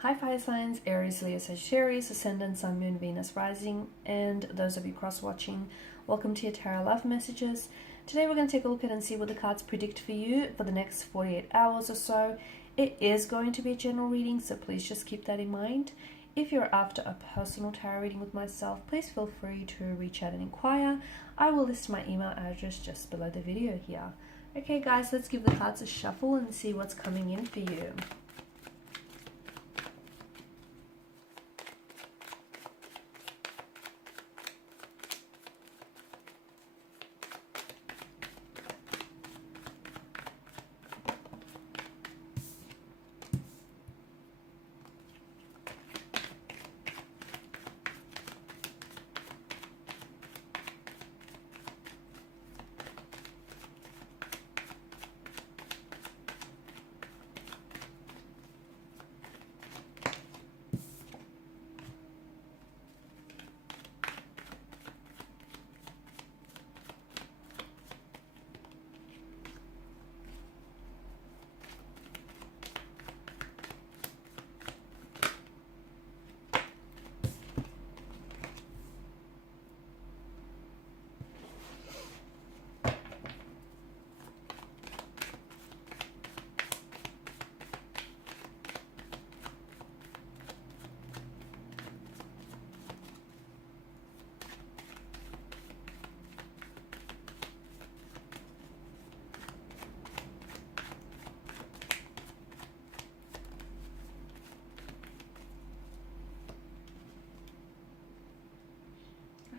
Hi fire signs, Aries, Leo, Sagittarius, Ascendant, Sun, Moon, Venus, Rising, and those of you cross-watching, welcome to your Tarot Love Messages. Today we're going to take a look at and see what the cards predict for you for the next 48 hours or so. It is going to be a general reading, so please just keep that in mind. If you're after a personal tarot reading with myself, please feel free to reach out and inquire. I will list my email address just below the video here. Okay guys, let's give the cards a shuffle and see what's coming in for you.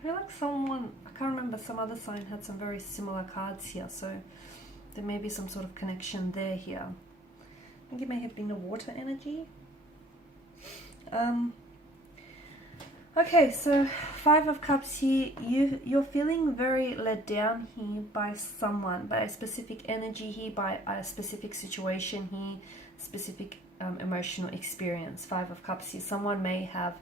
I feel like I can't remember, some other sign had some very similar cards here, so there may be some sort of connection there here. I think it may have been the water energy. Okay, so Five of Cups here, you're feeling very let down here by someone, by a specific energy here, by a specific situation here, specific emotional experience. Five of Cups here, someone may have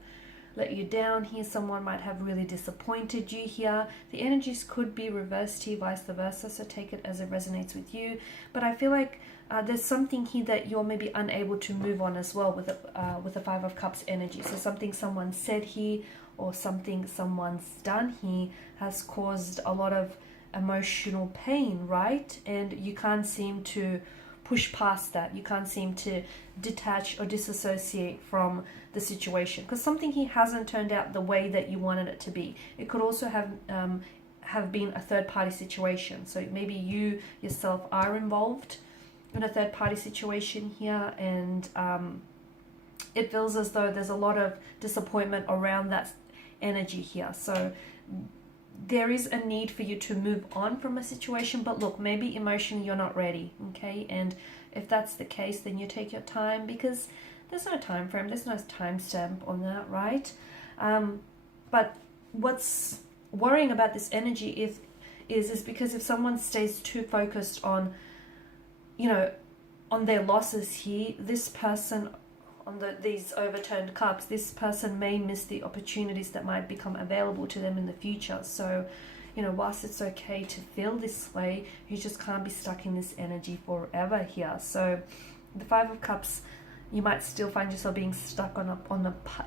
let you down here, someone might have really disappointed you here. The energies could be reversed here, vice versa, so take it as it resonates with you. But I feel like there's something here that you're maybe unable to move on as well with the Five of Cups energy. So something someone said here or something someone's done here has caused a lot of emotional pain, right? And you can't seem to push past that. You can't seem to detach or disassociate from the situation because something here hasn't turned out the way that you wanted it to be. It could also have been a third-party situation. So maybe you yourself are involved in a third-party situation here, and it feels as though there's a lot of disappointment around that energy here. So there is a need for you to move on from a situation, but look, maybe emotionally you're not ready, okay? And if that's the case, then you take your time because there's no time frame, there's no time stamp on that, right? But what's worrying about this energy is because if someone stays too focused on, you know, on their losses here, this person on these overturned cups, this person may miss the opportunities that might become available to them in the future. So, you know, whilst it's okay to feel this way, you just can't be stuck in this energy forever here. So the Five of Cups, you might still find yourself being stuck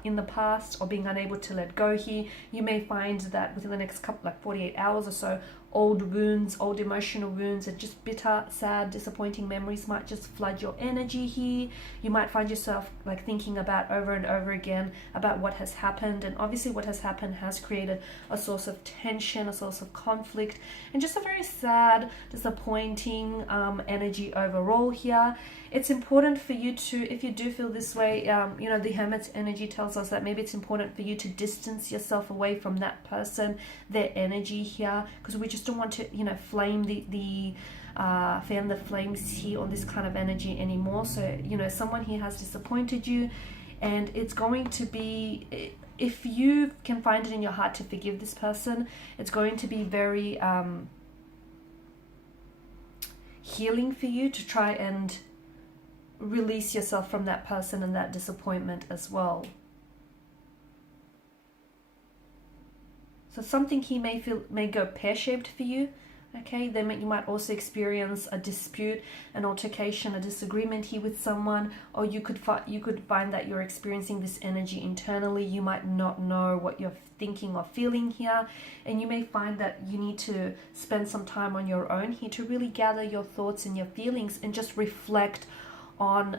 in the past or being unable to let go here. You may find that within the next couple, like 48 hours or so, old wounds, old emotional wounds, and just bitter, sad, disappointing memories might just flood your energy here. You might find yourself like thinking about over and over again about what has happened, and obviously what has happened has created a source of tension, a source of conflict, and just a very sad, disappointing energy overall here. It's important for you to, if you do feel this way, you know, the Hermit's energy tells us that maybe it's important for you to distance yourself away from that person, their energy here, because we just don't want to, you know, flame fan the flames here on this kind of energy anymore. So, you know, someone here has disappointed you, and it's going to be, if you can find it in your heart to forgive this person, it's going to be very healing for you to try and release yourself from that person and that disappointment as well. So something here may go pear-shaped for you, Okay, then you might also experience a dispute, an altercation, a disagreement here with someone, or you could find that you're experiencing this energy internally. You might not know what you're thinking or feeling here, and you may find that you need to spend some time on your own here to really gather your thoughts and your feelings and just reflect on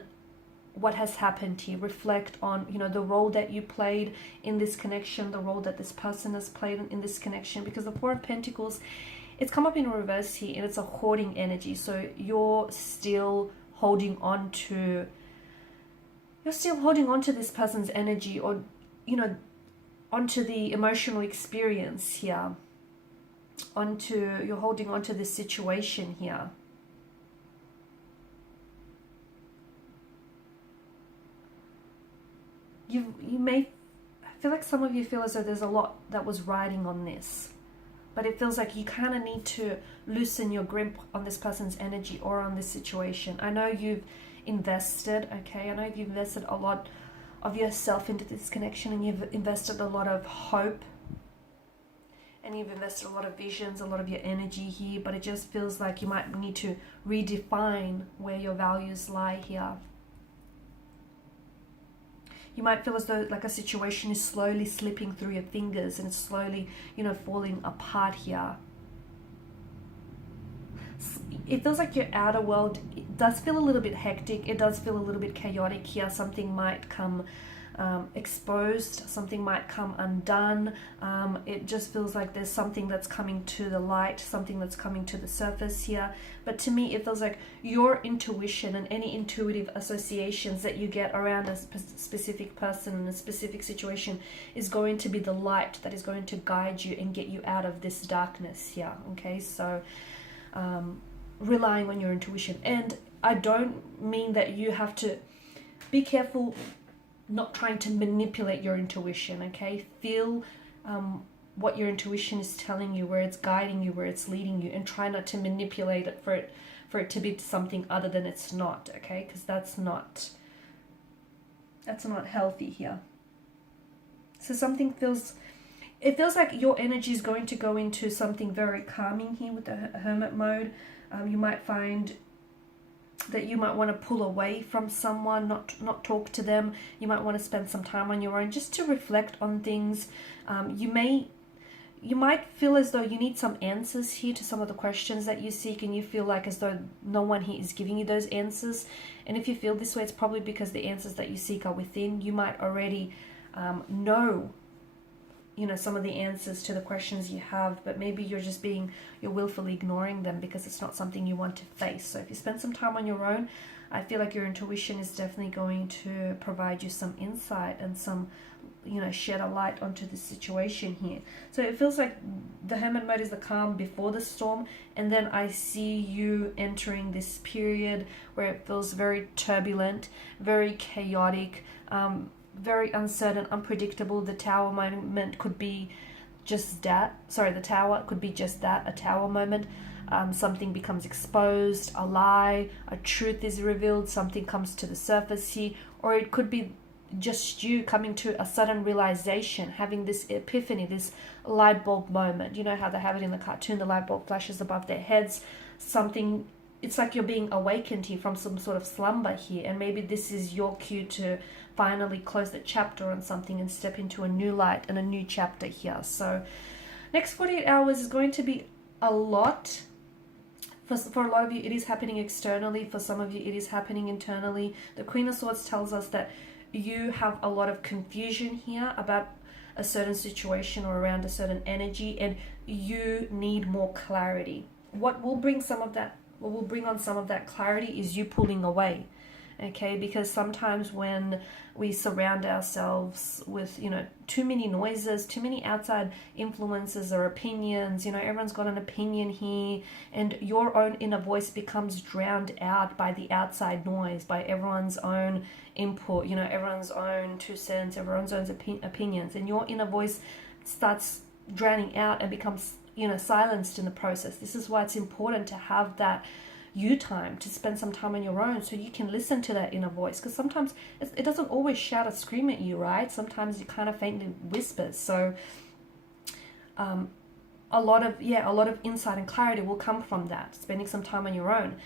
what has happened here. Reflect on, you know, the role that you played in this connection, the role that this person has played in this connection, because the Four of Pentacles, it's come up in reverse here, and it's a hoarding energy. So you're still holding on to this person's energy, or, you know, onto the emotional experience here, you're holding on to this situation here. You may feel like some of you feel as though there's a lot that was riding on this. But it feels like you kind of need to loosen your grip on this person's energy or on this situation. I know you've invested, okay? I know you've invested a lot of yourself into this connection, and you've invested a lot of hope, and you've invested a lot of visions, a lot of your energy here, but it just feels like you might need to redefine where your values lie here. You might feel as though like a situation is slowly slipping through your fingers, and it's slowly, you know, falling apart here. It feels like your outer world, it does feel a little bit hectic. It does feel a little bit chaotic here. Something might come exposed, something might come undone. It just feels like there's something that's coming to the light, something that's coming to the surface here. But to me, it feels like your intuition and any intuitive associations that you get around a specific person in a specific situation is going to be the light that is going to guide you and get you out of this darkness here. Okay, so relying on your intuition. And I don't mean that you have to be careful not trying to manipulate your intuition, okay? Feel what your intuition is telling you, where it's guiding you, where it's leading you, and try not to manipulate it for it to be something other than it's not, okay? Because that's not healthy here. So it feels like your energy is going to go into something very calming here with the Hermit mode. You might find that you might want to pull away from someone, not talk to them. You might want to spend some time on your own just to reflect on things. You might feel as though you need some answers here to some of the questions that you seek, and you feel like as though no one here is giving you those answers. And if you feel this way, it's probably because the answers that you seek are within. You might already know, you know, some of the answers to the questions you have, but maybe you're willfully ignoring them because it's not something you want to face. So if you spend some time on your own, I feel like your intuition is definitely going to provide you some insight and some, you know, shed a light onto the situation here. So it feels like the Hermit mode is the calm before the storm, and then I see you entering this period where it feels very turbulent, very chaotic, very uncertain, unpredictable. The Tower moment could be just that. Sorry, the Tower could be just that, a Tower moment. Something becomes exposed, a lie, a truth is revealed, something comes to the surface here, or it could be just you coming to a sudden realization, having this epiphany, this light bulb moment. You know how they have it in the cartoon, the light bulb flashes above their heads. Something, it's like you're being awakened here from some sort of slumber here, and maybe this is your cue to finally close the chapter on something and step into a new light and a new chapter here. So next 48 hours is going to be a lot. For a lot of you, it is happening externally. For some of you, it is happening internally. The Queen of Swords tells us that you have a lot of confusion here about a certain situation or around a certain energy, and you need more clarity. What will bring on some of that clarity is you pulling away. Okay, because sometimes when we surround ourselves with, you know, too many noises, too many outside influences or opinions, you know, everyone's got an opinion here, and your own inner voice becomes drowned out by the outside noise, by everyone's own input, you know, everyone's own 2 cents, everyone's own opinions, and your inner voice starts drowning out and becomes, you know, silenced in the process. This is why it's important to have that you time, to spend some time on your own so you can listen to that inner voice, because sometimes it doesn't always shout or scream at you, right? Sometimes it kind of faintly whispers. So a lot of insight and clarity will come from that, spending some time on your own.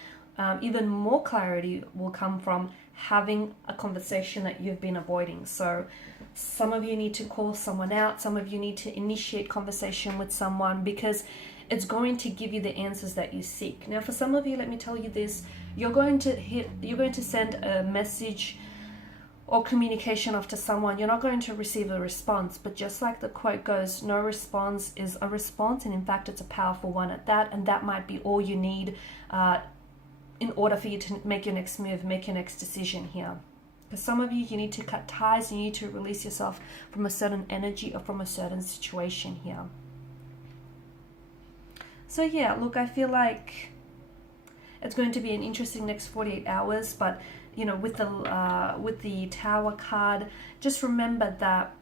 Even more clarity will come from having a conversation that you've been avoiding. So some of you need to call someone out, some of you need to initiate conversation with someone, because it's going to give you the answers that you seek. Now, for some of you, let me tell you this, you're going to send a message or communication off to someone. You're not going to receive a response, but just like the quote goes, no response is a response, and in fact it's a powerful one at that, and that might be all you need in order for you to make your next move, make your next decision here. For some of you, you need to cut ties, you need to release yourself from a certain energy or from a certain situation here. So yeah, look, I feel like it's going to be an interesting next 48 hours, but you know, with the Tower card, just remember that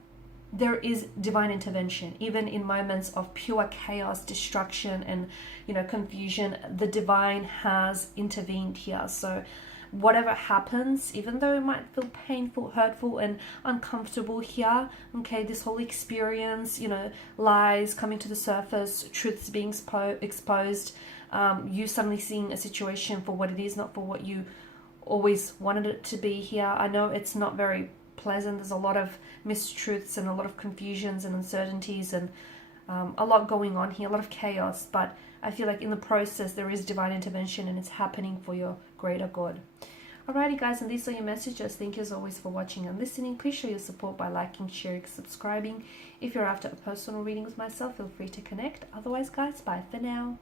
there is divine intervention, even in moments of pure chaos, destruction, and you know, confusion. The divine has intervened here. So whatever happens, even though it might feel painful, hurtful, and uncomfortable here, okay, this whole experience, you know, lies coming to the surface, truths being exposed, you suddenly seeing a situation for what it is, not for what you always wanted it to be here. I know it's not very pleasant. There's a lot of mistruths and a lot of confusions and uncertainties, and a lot going on here, a lot of chaos, but I feel like in the process there is divine intervention, and it's happening for your greater good. Alrighty guys, and these are your messages. Thank you as always for watching and listening. Please show your support by liking, sharing, subscribing. If you're after a personal reading with myself, feel free to connect. Otherwise guys, bye for now.